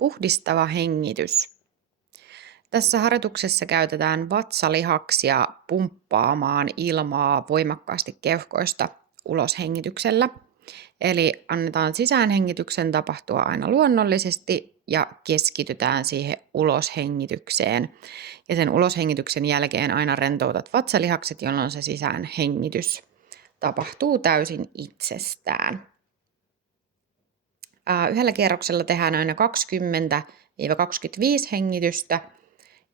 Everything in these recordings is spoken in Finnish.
puhdistava hengitys. Tässä harjoituksessa käytetään vatsalihaksia pumppaamaan ilmaa voimakkaasti keuhkoista uloshengityksellä. Eli annetaan sisäänhengityksen tapahtua aina luonnollisesti ja keskitytään siihen uloshengitykseen. Ja sen uloshengityksen jälkeen aina rentoutat vatsalihakset, jolloin se sisäänhengitys tapahtuu täysin itsestään. Yhdellä kierroksella tehdään aina 20-25 hengitystä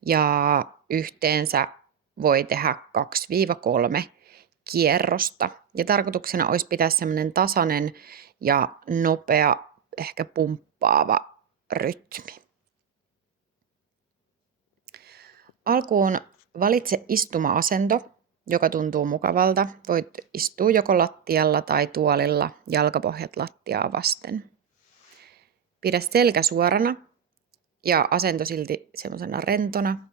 ja yhteensä voi tehdä 2-3 kierrosta. Ja tarkoituksena olisi pitää semmoinen tasainen ja nopea, ehkä pumppaava rytmi. Alkuun valitse istuma-asento, joka tuntuu mukavalta. Voit istua joko lattialla tai tuolilla, jalkapohjat lattiaa vasten. Pidä selkä suorana ja asento silti semmoisena rentona.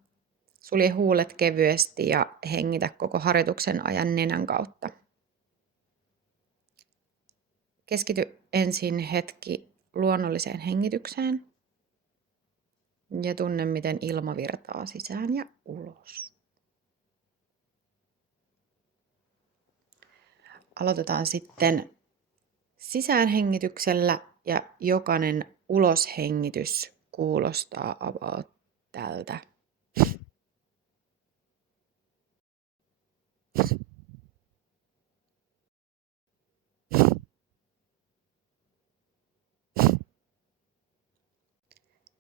Sulje huulet kevyesti ja hengitä koko harjoituksen ajan nenän kautta. Keskity ensin hetki luonnolliseen hengitykseen ja tunne, miten ilma virtaa sisään ja ulos. Aloitetaan sitten sisäänhengityksellä ja jokainen uloshengitys kuulostaa about tältä.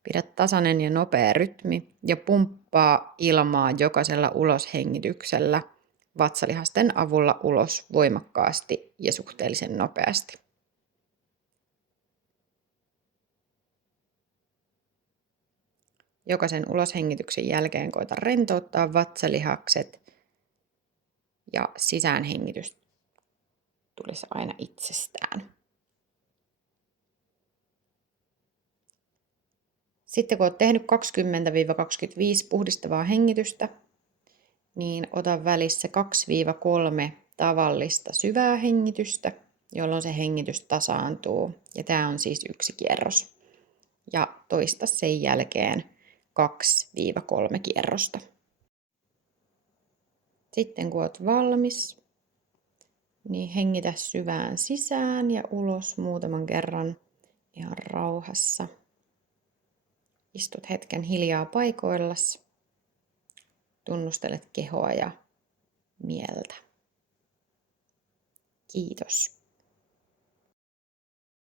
Pidä tasainen ja nopea rytmi ja pumppaa ilmaa jokaisella uloshengityksellä vatsalihasten avulla ulos voimakkaasti ja suhteellisen nopeasti. Jokaisen uloshengityksen jälkeen koita rentouttaa vatsalihakset ja sisäänhengitys tulisi aina itsestään. Sitten kun olet tehnyt 20-25 puhdistavaa hengitystä, niin ota välissä 2-3 tavallista syvää hengitystä, jolloin se hengitys tasaantuu. Ja tämä on siis 1 kierros. Ja toista sen jälkeen 2-3 kierrosta. Sitten kun olet valmis, niin hengitä syvään sisään ja ulos muutaman kerran ihan rauhassa. Istut hetken hiljaa paikoillasi. Tunnustelet kehoa ja mieltä. Kiitos.